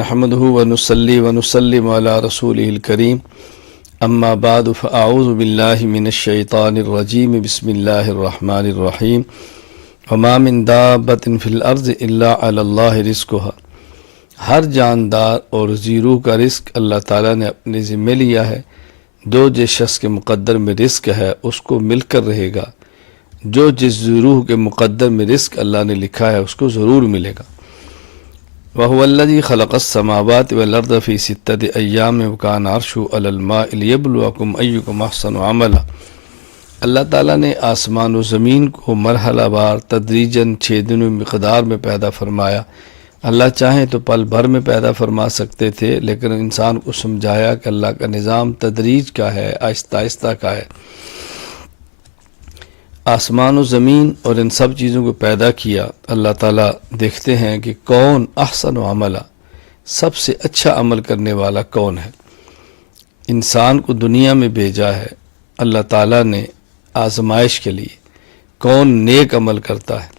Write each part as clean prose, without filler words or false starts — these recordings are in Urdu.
نحمده ونصلي ونسلم على رسوله الكريم اما بعد فاعوذ بالله من الشيطان الرجيم بسم الله الرحمن الرحيم وما من دابة في الارض الا على الله رزقها ہر جاندار اور زیرو کا رزق اللہ تعالیٰ نے اپنے ذمہ لیا ہے۔ جو جس شخص کے مقدر میں رزق ہے اس کو مل کر رہے گا، جو جس زیرو کے مقدر میں رزق اللہ نے لکھا ہے اس کو ضرور ملے گا۔ وَهُوَ الَّذِي خَلَقَ السَّمَاوَاتِ وَالْأَرْضَ فِي سِتَّةِ أَيَّامٍ وَكَانَ عَرْشُهُ عَلَى الْمَاءِ لِيَبْلُوَكُمْ أَيُّكُمْ أَحْسَنُ عَمَلًا۔ اللہ تعالیٰ نے آسمان و زمین کو مرحلہ وار تدریجاً 6 دنوں مقدار میں پیدا فرمایا۔ اللہ چاہیں تو پل بھر میں پیدا فرما سکتے تھے، لیکن انسان کو سمجھایا کہ اللہ کا نظام تدریج کا ہے، آہستہ آہستہ کا ہے۔ آسمان و زمین اور ان سب چیزوں کو پیدا کیا۔ اللہ تعالیٰ دیکھتے ہیں کہ کون احسن و عملہ، سب سے اچھا عمل کرنے والا کون ہے۔ انسان کو دنیا میں بھیجا ہے اللہ تعالیٰ نے آزمائش کے لیے، کون نیک عمل کرتا ہے،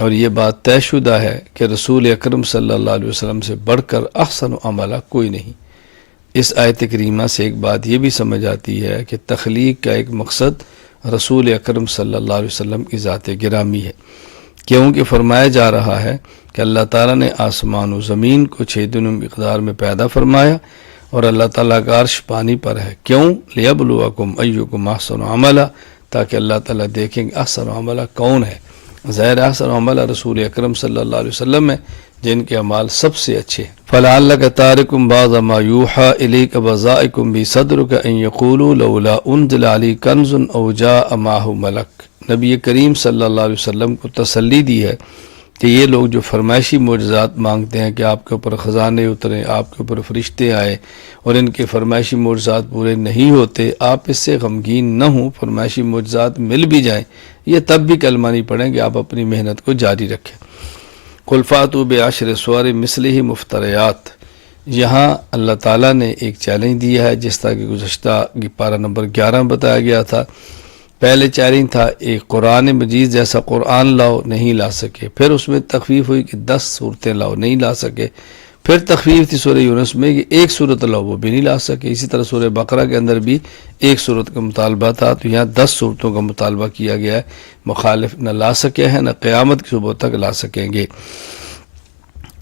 اور یہ بات طے شدہ ہے کہ رسول اکرم صلی اللہ علیہ وسلم سے بڑھ کر احسن و عملہ کوئی نہیں۔ اس آیت کریمہ سے ایک بات یہ بھی سمجھ آتی ہے کہ تخلیق کا ایک مقصد رسول اکرم صلی اللہ علیہ وسلم کی ذات گرامی ہے، کیونکہ فرمایا جا رہا ہے کہ اللہ تعالیٰ نے آسمان و زمین کو 6 دنوں مقدار میں پیدا فرمایا، اور اللہ تعالیٰ کا عرش پانی پر ہے۔ کیوں؟ لیبلوکم ایکم احسن عملا، تاکہ اللہ تعالیٰ دیکھیں کہ احسن عملہ کون ہے۔ ظاہر احسن عملہ رسول اکرم صلی اللہ علیہ وسلم ہے، جن کے اعمال سب سے اچھے ہیں۔ فَلَعَلَّكَ تَارِكٌ بَعْضَ مَا يُوحَىٰ إِلَيْكَ وَضَائِقٌ بِصَدْرِكَ أَن يَقُولُوا لَوْلَا أُنزِلَ عَلَيْهِ كَنزٌ أَوْ جَاءَ مَعَهُ مَلَكٌ۔ نبی کریم صلی اللہ علیہ وسلم کو تسلی دی ہے کہ یہ لوگ جو فرمائشی معجزات مانگتے ہیں کہ آپ کے اوپر خزانے اتریں، آپ کے اوپر فرشتے آئے، اور ان کے فرمائشی معجزات پورے نہیں ہوتے، آپ اس سے غمگین نہ ہوں۔ فرمائشی معجزات مل بھی جائیں، یہ تب بھی کلمہ نہیں پڑھیں کہ آپ اپنی محنت کو جاری رکھیں۔ قُلْ فَأْتُوا بِعَشْرِ سُوَرٍ مِثْلِهِ مُفْتَرِيَاتٍ۔ یہاں اللہ تعالیٰ نے ایک چیلنج دیا ہے، جس طرح کہ گزشتہ پارہ نمبر 11 بتایا گیا تھا۔ پہلے چیلنج تھا ایک قرآن مجید جیسا قرآن لاؤ، نہیں لا سکے۔ پھر اس میں تخفیف ہوئی کہ 10 صورتیں لاؤ، نہیں لا سکے۔ پھر تخفیف تھی سورہ یونس میں کہ ایک صورت لاؤ، وہ بھی نہیں لا سکے۔ اسی طرح سورہ بقرہ کے اندر بھی ایک صورت کا مطالبہ تھا، تو یہاں 10 صورتوں کا مطالبہ کیا گیا ہے۔ مخالف نہ لا سکے ہیں، نہ قیامت کی صبح تک لا سکیں گے۔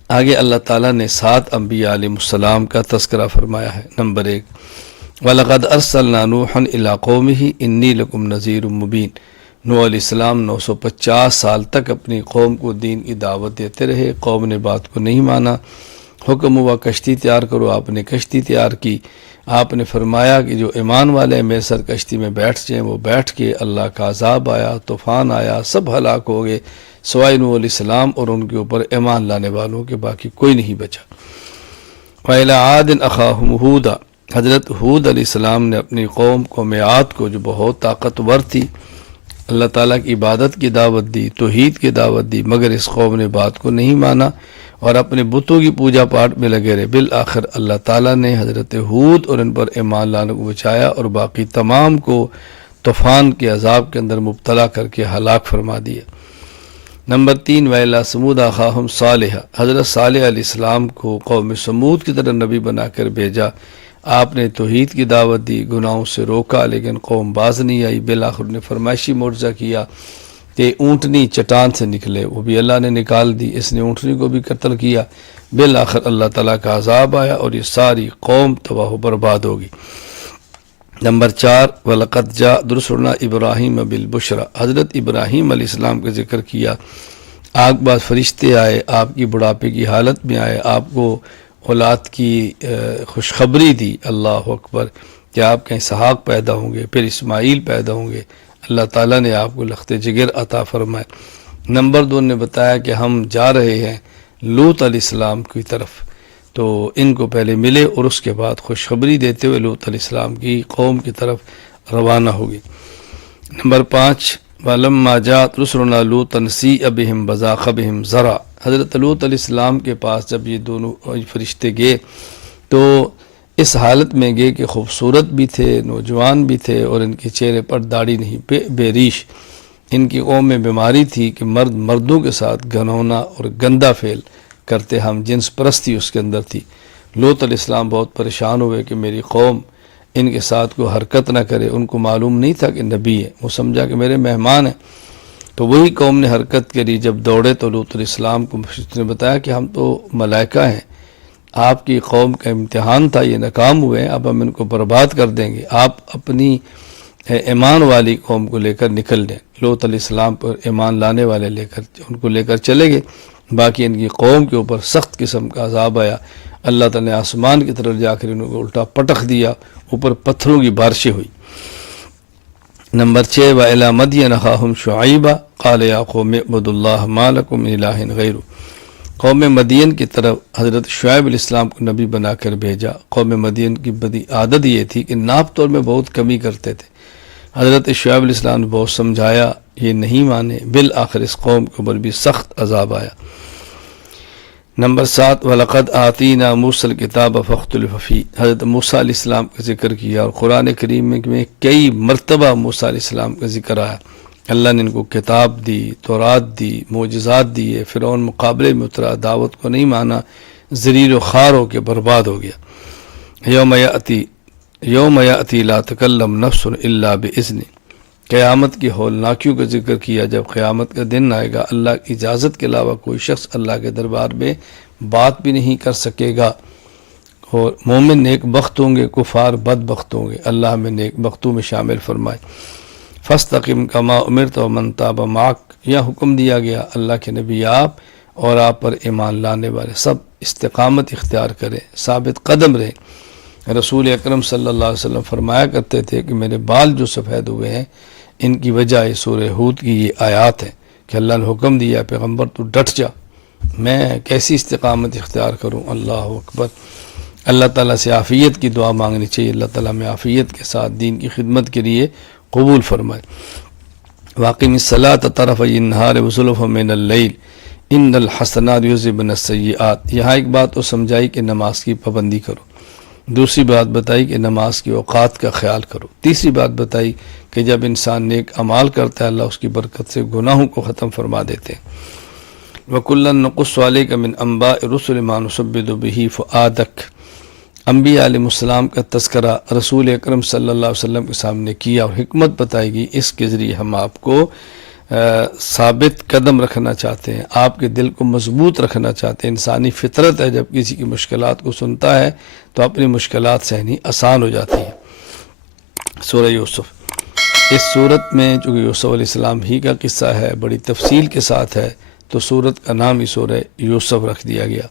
آگے اللہ تعالیٰ نے 7 انبیاء علیہ السلام کا تذکرہ فرمایا ہے۔ نمبر 1، وَلَقَدْ أَرْسَلْنَا نُوحًا إِلَىٰ قَوْمِهِ إِنِّي لَكُمْ نَذِيرٌ مُّبِينٌ۔ نوح علیہ السلام 950 سال تک اپنی قوم کو دین کی دعوت دیتے رہے، قوم نے بات کو نہیں مانا۔ حکم ہوا کشتی تیار کرو، آپ نے کشتی تیار کی۔ آپ نے فرمایا کہ جو ایمان والے میرے ساتھ کشتی میں بیٹھ جائیں، وہ بیٹھ کے اللہ کا عذاب آیا، طوفان آیا، سب ہلاک ہو گئے سوائے نوح علیہ السلام اور ان کے اوپر ایمان لانے والوں کے، باقی کوئی نہیں بچا۔ وَإِلَىٰ عَادٍ أَخَاهُمْ هُودًا۔ حضرت ہود علیہ السلام نے اپنی قوم کو عاد کو، جو بہت طاقتور تھی، اللہ تعالیٰ کی عبادت کی دعوت دی، توحید کی دعوت دی، مگر اس قوم نے بات کو نہیں مانا اور اپنے بتوں کی پوجا پاٹ میں لگے رہے۔ بالآخر اللہ تعالیٰ نے حضرت ہود اور ان پر ایمان لانے کو بچایا، اور باقی تمام کو طوفان کے عذاب کے اندر مبتلا کر کے ہلاک فرما دیا۔ نمبر 3، وَإِلَىٰ ثَمُودَ أَخَاهُمْ صَالِحًا۔ حضرت صالح علیہ السلام کو قوم سمود کی طرح نبی بنا کر بھیجا۔ آپ نے توحید کی دعوت دی، گناہوں سے روکا، لیکن قوم باز نہیں آئی۔ بالآخر نے فرمائشی معجزہ کیا کہ اونٹنی چٹان سے نکلے، وہ بھی اللہ نے نکال دی۔ اس نے اونٹنی کو بھی قتل کیا۔ بالآخر اللہ تعالیٰ کا عذاب آیا اور یہ ساری قوم تباہ و برباد ہوگی۔ نمبر 4، وَلَقَدْ جَاءَ رُسُلُنَا إِبْرَاهِيمَ بِالْبُشْرَىٰ۔ حضرت ابراہیم علیہ السلام کا ذکر کیا۔ آگ بعد فرشتے آئے، آپ کی بڑھاپے کی حالت میں آئے، آپ کو اولاد کی خوشخبری دی، اللہ اکبر، کہ آپ کے اسحاق پیدا ہوں گے، پھر اسماعیل پیدا ہوں گے۔ اللہ تعالیٰ نے آپ کو لخت جگر عطا فرمائے۔ نمبر 2 نے بتایا کہ ہم جا رہے ہیں لوط علیہ السلام کی طرف، تو ان کو پہلے ملے اور اس کے بعد خوشخبری دیتے ہوئے لوط علیہ السلام کی قوم کی طرف روانہ ہوگی۔ نمبر 5، وَلَمَّا جَاءَتْ رُسُلُنَا لُوطًا سِیءَ بِهِمْ وَضَاقَ بِهِمْ ذَرْعًا۔ حضرت لوط علیہ السلام کے پاس جب یہ دونوں فرشتے گئے تو اس حالت میں گئے کہ خوبصورت بھی تھے، نوجوان بھی تھے، اور ان کے چہرے پر داڑھی نہیں، بے ریش۔ ان کی قوم میں بیماری تھی کہ مردوں کے ساتھ گھنونا اور گندا فعل کرتے ہم جنس پرستی اس کے اندر تھی۔ لوط علیہ السلام بہت پریشان ہوئے کہ میری قوم ان کے ساتھ کوئی حرکت نہ کرے، ان کو معلوم نہیں تھا کہ نبی ہے، وہ سمجھا کہ میرے مہمان ہیں۔ تو وہی قوم نے حرکت کری، جب دوڑے تو لوط علیہ السلام کو نے بتایا کہ ہم تو ملائکہ ہیں، آپ کی قوم کا امتحان تھا، یہ ناکام ہوئے ہیں، اب ہم ان کو برباد کر دیں گے، آپ اپنی ایمان والی قوم کو لے کر نکل جائیں۔ لوط علیہ السلام پر ایمان لانے والے ان کو لے کر چلے گئے، باقی ان کی قوم کے اوپر سخت قسم کا عذاب آیا۔ اللہ تعالیٰ نے آسمان کی طرف جا کر ان کو الٹا پٹخ دیا، اوپر پتھروں کی بارشیں ہوئی۔ نمبر 6، وَإِلَىٰ مَدْيَنَ أَخَاهُمْ شُعَيْبًا قَالَ يَا قَوْمِ اعْبُدُوا اللَّهَ مَا لَكُم مِّنْ إِلَٰهٍ غَيْرُهُ۔ قوم مدین کی طرف حضرت شعیب علیہ السلام کو نبی بنا کر بھیجا۔ قوم مدین کی بدی عادت یہ تھی کہ ناپ تول میں بہت کمی کرتے تھے۔ حضرت شعیب علیہ السلام نے بہت سمجھایا، یہ نہیں مانے، بالآخر اس قوم کے اوپر بھی سخت عذاب آیا۔ نمبر 7، وَلَقَدْ آتِينَا مُوسَى الْكِتَابَ فَاخْتُلِفَ فِيهِ۔ حضرت موسیٰ علیہ السلام کا ذکر کیا، اور قرآن کریم میں کئی مرتبہ موسیٰ علیہ السلام کا ذکر آیا۔ اللہ نے ان کو کتاب دی، تورات دی، معجزات دیے، فرعون مقابلے میں اترا، دعوت کو نہیں مانا، ذلیل و خوار ہو کے برباد ہو گیا۔ یوم یأتی لا تکلم نفس الا بإذنہ۔ قیامت کی ہولناکیوں کا ذکر کیا، جب قیامت کا دن آئے گا اللہ کی اجازت کے علاوہ کوئی شخص اللہ کے دربار میں بات بھی نہیں کر سکے گا، اور مومن نیک بخت ہوں گے، کفار بد بخت ہوں گے۔ اللہ ہمیں نیک بختوں میں شامل فرمائے۔ فاستقم کما امرت ومن تاب معک، یہ حکم دیا گیا اللہ کے نبی آپ اور آپ پر ایمان لانے والے سب استقامت اختیار کریں، ثابت قدم رہیں۔ رسول اکرم صلی اللہ علیہ وسلم فرمایا کرتے تھے کہ میرے بال جو سفید ہوئے ہیں ان کی وجہ یہ سورہ ہود کی یہ آیات ہے کہ اللہ نے حکم دیا پیغمبر تو ڈٹ جا، میں کیسی استقامت اختیار کروں۔ اللہ اکبر۔ اللہ تعالیٰ سے عافیت کی دعا مانگنی چاہیے، اللہ تعالیٰ میں عافیت کے ساتھ دین کی خدمت کے لیے قبول فرمائے۔ واقم الصلاۃ طرفی النہار وزلفا من اللیل ان الحسنات یذہبن السیئات۔ یہاں ایک بات تو سمجھائی کہ نماز کی پابندی کرو، دوسری بات بتائی کہ نماز کے اوقات کا خیال کرو، تیسری بات بتائی کہ جب انسان نیک اعمال کرتا ہے اللہ اس کی برکت سے گناہوں کو ختم فرما دیتے ہیں۔ وَكُلًّا نَقُصُّ عَلَيْكَ مِنْ أَنْبَاءِ الرُّسُلِ مَا نُثَبِّتُ بِهِ فُؤَادَكَ۔ انبیاء علیہ السلام کا تذکرہ رسول اکرم صلی اللہ علیہ وسلم کے سامنے کیا، اور حکمت بتائی گئی، اس کے ذریعے ہم آپ کو ثابت قدم رکھنا چاہتے ہیں، آپ کے دل کو مضبوط رکھنا چاہتے ہیں۔ انسانی فطرت ہے جب کسی کی مشکلات کو سنتا ہے تو اپنی مشکلات سہنی آسان ہو جاتی ہے۔ سورہ یوسف، اس صورت میں چونکہ یوسف علیہ السلام ہی کا قصہ ہے، بڑی تفصیل کے ساتھ ہے، تو صورت کا نام ہی سورہ یوسف رکھ دیا گیا۔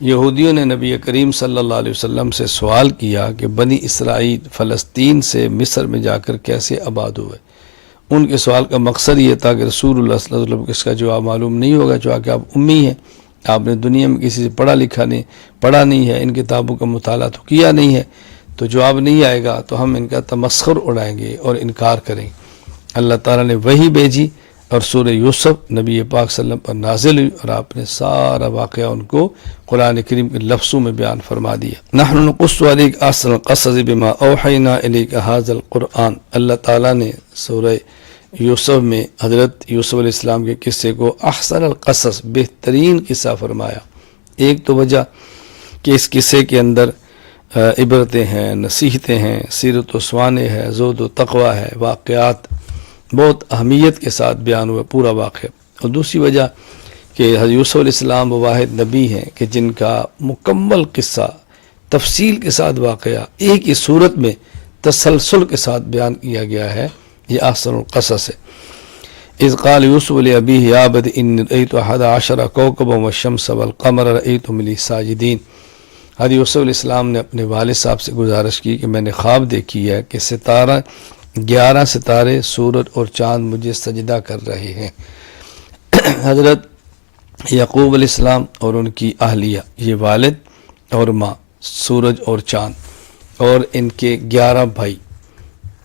یہودیوں نے نبی کریم صلی اللہ علیہ وسلم سے سوال کیا کہ بنی اسرائیل فلسطین سے مصر میں جا کر کیسے آباد ہوئے۔ ان کے سوال کا مقصد یہ تھا کہ رسول اللہ صلی اللہ علیہ وسلم کو اس کا جواب معلوم نہیں ہوگا، چونکہ آپ امی ہیں، آپ نے دنیا میں کسی سے پڑھا نہیں ہے، ان کتابوں کا مطالعہ تو کیا نہیں ہے، تو جواب نہیں آئے گا تو ہم ان کا تمسخر اڑائیں گے اور انکار کریں گے۔ اللہ تعالیٰ نے وحی بھیجی اور سورہ یوسف نبی پاک صلی اللہ علیہ وسلم پر نازل ہوئی، اور آپ نے سارا واقعہ ان کو قرآن کریم کے لفظوں میں بیان فرما دیا۔ نحن نقص علیک احسن القصص بما اوحینا الیک ھذا القرآن۔ اللہ تعالیٰ نے سورہ یوسف میں حضرت یوسف علیہ السلام کے قصے کو احسن القصص، بہترین قصہ فرمایا۔ ایک تو وجہ کہ اس قصے کے اندر عبرتیں ہیں، نصیحتیں ہیں، سیرت و سوانح ہے، زہد و تقوی ہے، واقعات بہت اہمیت کے ساتھ بیان ہوا پورا واقعہ۔ اور دوسری وجہ کہ حضرت یوسف علیہ السلام وہ واحد نبی ہیں کہ جن کا مکمل قصہ تفصیل کے ساتھ واقعہ ایک ہی صورت میں تسلسل کے ساتھ بیان کیا گیا ہے، یہ احسن القصص ہے۔ اذ قال یوسف لأبیہ یا ابت انی رأیت احد عشر کوکبا والشمس والقمر رأیتهم لی ساجدین۔ حضرت یوسف علیہ السلام نے اپنے والد صاحب سے گزارش کی کہ میں نے خواب دیکھی ہے کہ 11 ستارے، سورج اور چاند مجھے سجدہ کر رہے ہیں۔ حضرت یعقوب علیہ السلام اور ان کی اہلیہ، یہ والد اور ماں، سورج اور چاند اور ان کے 11 بھائی،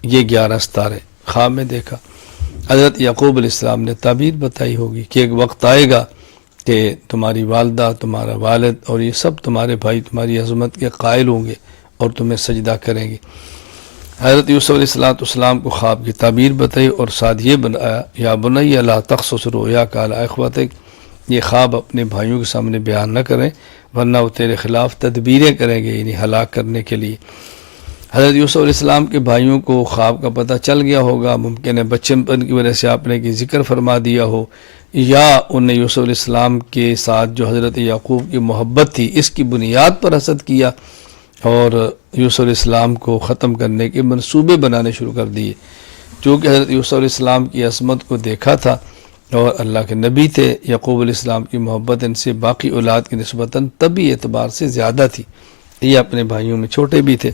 یہ 11 ستارے خواب میں دیکھا۔ حضرت یعقوب علیہ السلام نے تعبیر بتائی ہوگی کہ ایک وقت آئے گا کہ تمہاری والدہ، تمہارا والد اور یہ سب تمہارے بھائی تمہاری عظمت کے قائل ہوں گے اور تمہیں سجدہ کریں گے۔ حضرت یوسف علیہ السلام کو خواب کی تعبیر بتائی اور ساتھ یہ بنایا، یا بنی لا تقصص رؤیاک علی اخوتک، یہ خواب اپنے بھائیوں کے سامنے بیان نہ کریں ورنہ وہ تیرے خلاف تدبیریں کریں گے، یعنی ہلاک کرنے کے لیے۔ حضرت یوسف علیہ السلام کے بھائیوں کو خواب کا پتہ چل گیا ہوگا، ممکن ہے بچپن کی وجہ سے آپ نے کہ ذکر فرما دیا ہو، یا انہیں یوسف علیہ السلام کے ساتھ جو حضرت یعقوب کی محبت تھی اس کی بنیاد پر حسد کیا اور یوسف علیہ السلام کو ختم کرنے کے منصوبے بنانے شروع کر دیے۔ چونکہ حضرت یوسف علیہ السلام کی عظمت کو دیکھا تھا اور اللہ کے نبی تھے، یعقوب علیہ السلام کی محبت ان سے باقی اولاد کی نسبتاً طبی اعتبار سے زیادہ تھی، یہ اپنے بھائیوں میں چھوٹے بھی تھے۔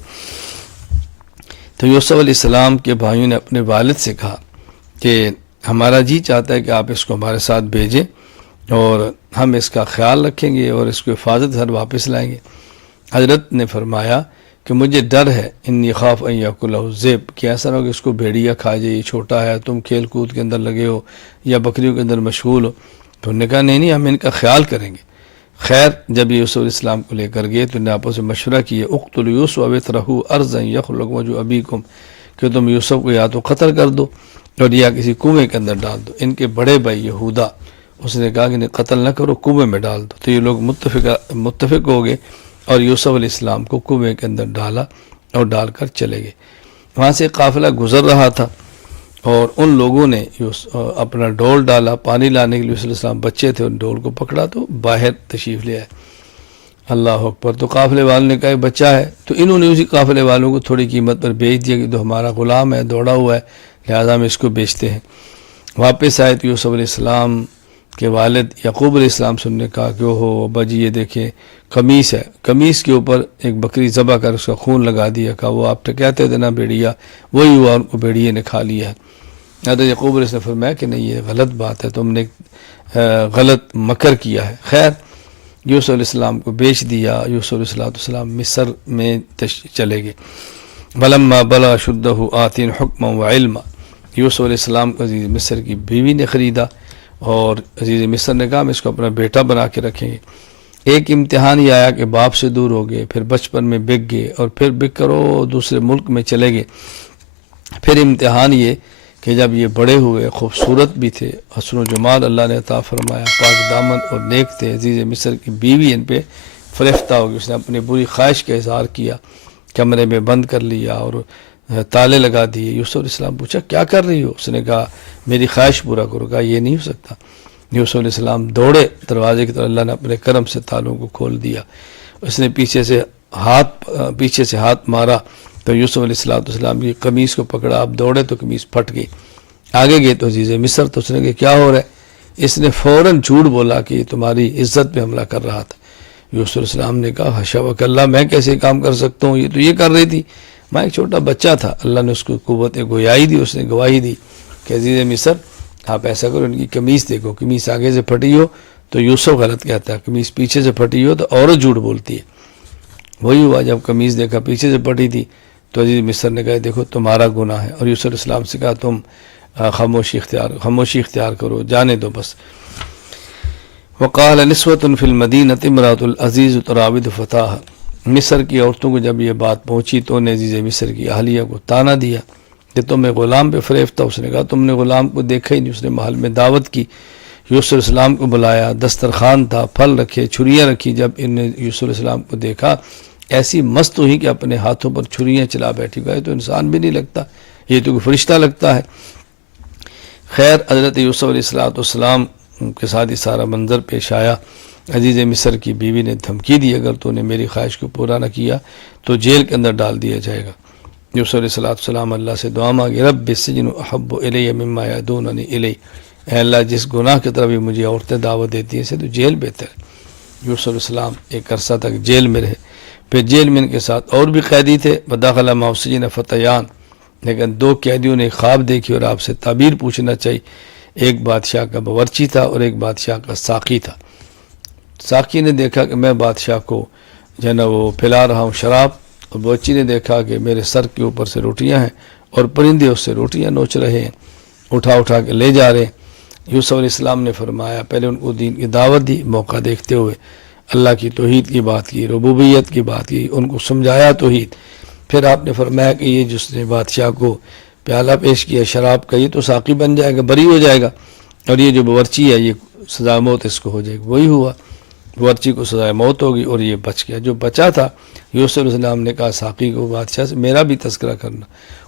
تو یوسف علیہ السلام کے بھائیوں نے اپنے والد سے کہا کہ ہمارا جی چاہتا ہے کہ آپ اس کو ہمارے ساتھ بھیجیں اور ہم اس کا خیال رکھیں گے اور اس کو حفاظت سے واپس لائیں گے۔ حضرت نے فرمایا کہ مجھے ڈر ہے، انی خاف ان یاکلہ الذئب، کہ ایسا نہ ہو کہ اس کو بھیڑیا کھا جائے، یہ چھوٹا ہے، تم کھیل کود کے اندر لگے ہو یا بکریوں کے اندر مشغول ہو۔ تو انہوں نے کہا نہیں ہم ان کا خیال کریں گے۔ خیر جب یہ یوسف علیہ السلام کو لے کر گئے تو انہوں نے آپس میں مشورہ کیا، اقتلوا یوسف او اطرحوہ ارضا یخل لکم وجہ ابیکم، کہ تم یوسف کو یا تو قتل کر دو اور یا کسی کنویں کے اندر ڈال دو۔ ان کے بڑے بھائی یہودا اس نے کہا کہ انہیں قتل نہ کرو، کنویں میں ڈال دو۔ تو یہ لوگ متفق ہو گئے اور یوسف علیہ السلام کو کنویں کے اندر ڈالا اور ڈال کر چلے گئے۔ وہاں سے قافلہ گزر رہا تھا اور ان لوگوں نے اپنا ڈول ڈالا پانی لانے کے لیے، یوسف علیہ السلام بچے تھے، ان ڈول کو پکڑا تو باہر تشریف لے آئے۔ اللہ اکبر۔ تو قافلے والوں نے کہا یہ بچہ ہے، تو انہوں نے اسی قافلے والوں کو تھوڑی قیمت پر بیچ دیا کہ تو ہمارا غلام ہے، دوڑا ہوا ہے، لہذا ہم اس کو بیچتے ہیں۔ واپس آئے تو یوسف علیہ السلام کے والد یعقوب علیہ السلام سے نے کہا کہ اوہو ابا جی یہ دیکھیں قمیص ہے، قمیص کے اوپر ایک بکری ذبح کر اس کا خون لگا دیا، کہا وہ آپ ٹکاتے تھے نا بھیڑیا، وہی ہوا، ان کو بھیڑیے نے کھا لیا ہے۔ حضرت یعقوب علیہ السلام نے فرمایا کہ نہیں یہ غلط بات ہے، تم نے غلط مکر کیا ہے۔ خیر یوسف علیہ السلام کو بیچ دیا۔ یوسف علیہ السلام مصر میں چلے گئے۔ فلما بلغ اشدہ آتین حکما وعلما، یوسف علیہ السلام کو عزیز مصر کی بیوی نے خریدا اور عزیز مصر نے کہا ہم اس کو اپنا بیٹا بنا کے رکھیں گے۔ ایک امتحان یہ آیا کہ باپ سے دور ہو گئے، پھر بچپن میں بک گئے اور پھر بک کر وہ دوسرے ملک میں چلے گئے۔ پھر امتحان یہ کہ جب یہ بڑے ہوئے، خوبصورت بھی تھے، حسن و جمال اللہ نے عطا فرمایا، پاک دامن اور نیک تھے، عزیز مصر کی بیوی ان پہ فریفتہ ہو گئی، اس نے اپنی بری خواہش کا اظہار کیا، کمرے میں بند کر لیا اور تالے لگا دیے۔ یوسف علیہ السلام پوچھا کیا کر رہی ہو؟ اس نے کہا میری خواہش پورا کرو۔ کہا یہ نہیں ہو سکتا۔ یوسف علیہ السلام دوڑے دروازے کی طرف، اللہ نے اپنے کرم سے تالوں کو کھول دیا۔ اس نے پیچھے سے ہاتھ مارا تو یوسف علیہ السلام کی قمیص کو پکڑا، آپ دوڑے تو قمیص پھٹ گئی۔ آگے گئے تو عزیز مصر، تو اس نے کہا کیا ہو رہا ہے؟ اس نے فوراً جھوٹ بولا کہ یہ تمہاری عزت پہ حملہ کر رہا تھا۔ یوسف علیہ السلام نے کہا حاشا وک اللہ، میں کیسے کام کر سکتا ہوں، یہ تو یہ کر رہی تھی، میں ایک چھوٹا بچہ تھا۔ اللہ نے اس کو قوت گویائی دی، اس نے گواہی دی کہ عزیز مصر آپ ایسا کرو، ان کی قمیص دیکھو، قمیص آگے سے پھٹی ہو تو یوسف غلط کہتا ہے، قمیص پیچھے سے پھٹی ہو تو عورت جھوٹ بولتی ہے۔ وہی ہوا، جب قمیص دیکھا پیچھے سے پھٹی تھی تو عزیز مصر نے کہا دیکھو تمہارا گناہ ہے، اور یوسف علیہ السلام سے کہا تم خاموشی اختیار کرو، جانے دو بس۔ وقال نسوۃ فی المدینۃ امرأۃ العزیز تراود فتاہا، مصر کی عورتوں کو جب یہ بات پہنچی تو انہیں عزیز مصر کی اہلیہ کو تانا دیا کہ تمہیں غلام پہ فریب تھا۔ اس نے کہا تم نے غلام کو دیکھا ہی نہیں۔ اس نے محل میں دعوت کی، یوسف علیہ السلام کو بلایا، دسترخوان تھا، پھل رکھے، چھریاں رکھی۔ جب انہیں یوسف علیہ السلام کو دیکھا ایسی مست ہوئی کہ اپنے ہاتھوں پر چھریاں چلا بیٹھی، گئے تو انسان بھی نہیں لگتا، یہ تو کوئی فرشتہ لگتا ہے۔ خیر حضرت یوسف علیہ السلام کے ساتھ یہ سارا منظر پیش آیا۔ عزیز مصر کی بیوی نے دھمکی دی اگر تو نے میری خواہش کو پورا نہ کیا تو جیل کے اندر ڈال دیا جائے گا۔ یوسف علیہ السلام اللہ سے دعا مانگی، رب السجن احب الی مما یدعوننی الی، اے اللہ جس گناہ کی طرف مجھے عورتیں دعوت دیتی ہیں سے تو جیل بہتر ہے۔ یوسف علیہ السلام ایک عرصہ تک جیل میں رہے، پھر جیل میں ان کے ساتھ اور بھی قیدی تھے، بداخلہ معه السجن فتیان، لیکن دو قیدیوں نے خواب دیکھی اور آپ سے تعبیر پوچھنا چاہیے۔ ایک بادشاہ کا باورچی تھا اور ایک بادشاہ کا ساقی تھا۔ ساقی نے دیکھا کہ میں بادشاہ کو جو ہے نا وہ پلا رہا ہوں شراب، اور باورچی نے دیکھا کہ میرے سر کے اوپر سے روٹیاں ہیں اور پرندے اس سے روٹیاں نوچ رہے ہیں، اٹھا کے لے جا رہے ہیں۔ یوسف علیہ السلام نے فرمایا، پہلے ان کو دین کی دعوت دی، موقع دیکھتے ہوئے اللہ کی توحید کی بات کی، ربوبیت کی بات کی، ان کو سمجھایا توحید۔ پھر آپ نے فرمایا کہ یہ جس نے بادشاہ کو پیالہ پیش کیا شراب کا، یہ تو ساقی بن جائے گا، بری ہو جائے گا، اور یہ جو باورچی ہے یہ سزا موت اس کو ہو جائے گی. وہی ہوا، ورچی کو سزائے موت ہوگی اور یہ بچ گیا. جو بچا تھا یوسف علیہ السلام نے کہا ساقی کو بادشاہ سے میرا بھی تذکرہ کرنا.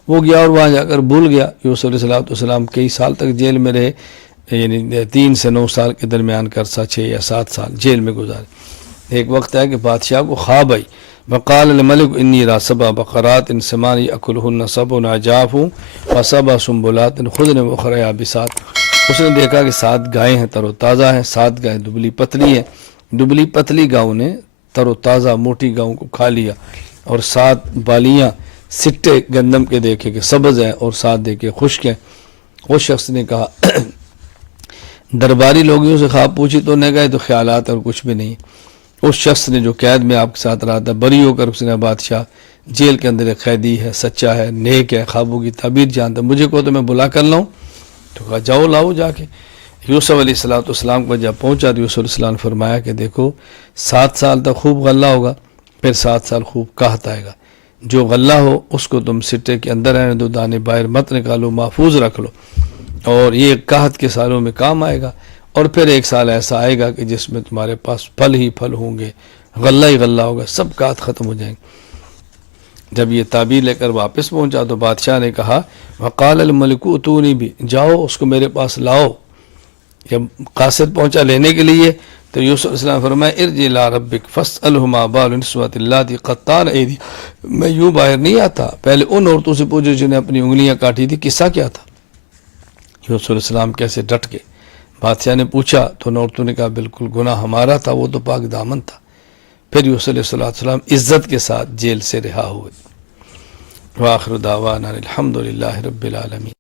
وہ گیا اور وہاں جا کر بھول گیا. یوسف علیہ السلام کئی سال تک جیل میں رہے، یعنی 3 سے 9 سال کے درمیان کا عرصہ 6 یا 7 سال جیل میں گزارے. ایک وقت ہے کہ بادشاہ کو خواب آئی. وقال الملک انی را سبع بقرات سمان یأکلہن سبع عجاف وسبع سنبلات خضر وأخر یابسات. اس نے دیکھا کہ 7 گائیں ہیں تر و تازہ ہیں، 7 گائیں دبلی پتلی ہیں. دبلی پتلی گاؤں نے تر و تازہ موٹی گاؤں کو کھا لیا، اور 7 بالیاں سٹے گندم کے دیکھے کہ سبز ہیں اور 7 دیکھے خشک ہیں. اس شخص نے کہا درباری لوگوں سے خواب پوچھی تو نے کہا تو خیالات اور کچھ بھی نہیں. اس شخص نے جو قید میں آپ کے ساتھ رہا تھا بری ہو کر اس نے بادشاہ جیل کے اندر ایک قیدی ہے، سچا ہے، نیک ہے، خوابوں کی تعبیر جانتا، مجھے کو تو میں بلا کر لاؤں. تو کہا جاؤ لاؤ جا کے. یوسف علیہ السلام کو جب پہنچا تو یوسف علیہ السلام نے فرمایا کہ دیکھو 7 سال تک خوب غلہ ہوگا، پھر 7 سال خوب قحط آئے گا. جو غلہ ہو اس کو تم سٹے کے اندر رہنے دو، دانے باہر مت نکالو، محفوظ رکھ لو، اور یہ قحط کے سالوں میں کام آئے گا. اور پھر 1 سال ایسا آئے گا کہ جس میں تمہارے پاس پھل ہی پھل ہوں گے، غلہ ہی غلہ ہوگا، سب قحط ختم ہو جائیں گے. جب یہ تعبیر لے کر واپس پہنچا تو بادشاہ نے کہا وقال الملک اتونی بھی، جاؤ اس کو میرے پاس لاؤ. جب قاصد پہنچا لینے کے لیے تو یوسف علیہ السلام فرمایا ارجع الی ربک فاسألہ ما بال النسوۃ اللاتí قطعن ایدیہن. میں یوں باہر نہیں آتا، پہلے ان عورتوں سے پوچھو جنہیں اپنی انگلیاں کاٹی تھی، قصہ کیا تھا. یوسف علیہ السلام کیسے ڈٹ گئے. بادشاہ نے پوچھا تو ان عورتوں نے کہا بالکل گناہ ہمارا تھا، وہ تو پاک دامن تھا. پھر یوسف علیہ السلام عزت کے ساتھ جیل سے رہا ہوئے. وآخر دعوانا الحمد للہ رب العالمین.